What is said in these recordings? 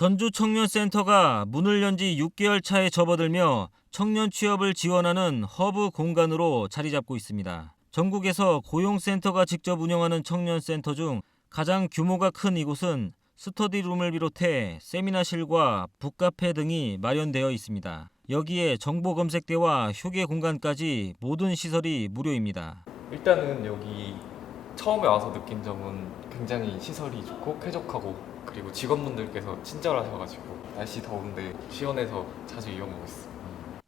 전주 청년센터가 문을 연 지 6개월 차에 접어들며 청년 취업을 지원하는 허브 공간으로 자리 잡고 있습니다. 전국에서 고용센터가 직접 운영하는 청년센터 중 가장 규모가 큰 이곳은 스터디룸을 비롯해 세미나실과 북카페 등이 마련되어 있습니다. 여기에 정보 검색대와 휴게 공간까지 모든 시설이 무료입니다. 일단은 여기 처음에 와서 느낀 점은 굉장히 시설이 좋고 쾌적하고 그리고 직원분들께서 친절하셔가지고 날씨 더운데 시원해서 자주 이용하고 있어요.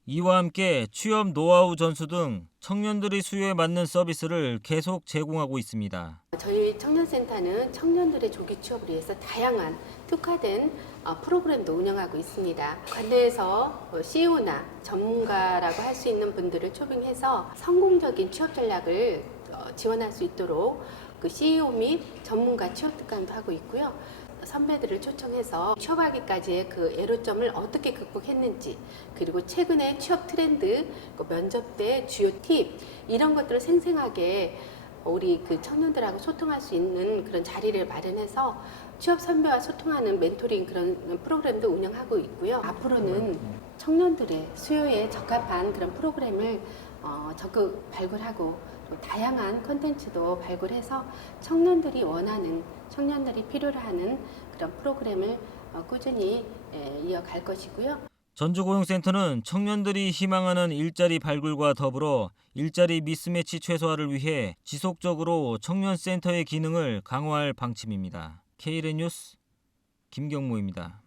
이와 함께 취업 노하우 전수 등 청년들의 수요에 맞는 서비스를 계속 제공하고 있습니다. 저희 청년센터는 청년들의 조기 취업을 위해서 다양한 특화된 어, 프로그램도 운영하고 있습니다. 관내에서 CEO나 전문가라고 할 수 있는 분들을 초빙해서 성공적인 취업 전략을 어, 지원할 수 있도록 그 CEO 및 전문가 취업 특강도 하고 있고요. 선배들을 초청해서 취업하기까지의 그 애로점을 어떻게 극복했는지 그리고 최근의 취업 트렌드, 그 면접 때 주요 팁 이런 것들을 생생하게 우리 그 청년들하고 소통할 수 있는 그런 자리를 마련해서 취업 선배와 소통하는 멘토링 그런 프로그램도 운영하고 있고요. 앞으로는 청년들의 수요에 적합한 그런 프로그램을 어, 적극 발굴하고 또 다양한 컨텐츠도 발굴해서 청년들이 원하는 청년들이 필요로 하는 그런 프로그램을 어, 꾸준히 에, 이어갈 것이고요. 전주고용센터는 청년들이 희망하는 일자리 발굴과 더불어 일자리 미스매치 최소화를 위해 지속적으로 청년센터의 기능을 강화할 방침입니다. KLN 뉴스 김경모입니다.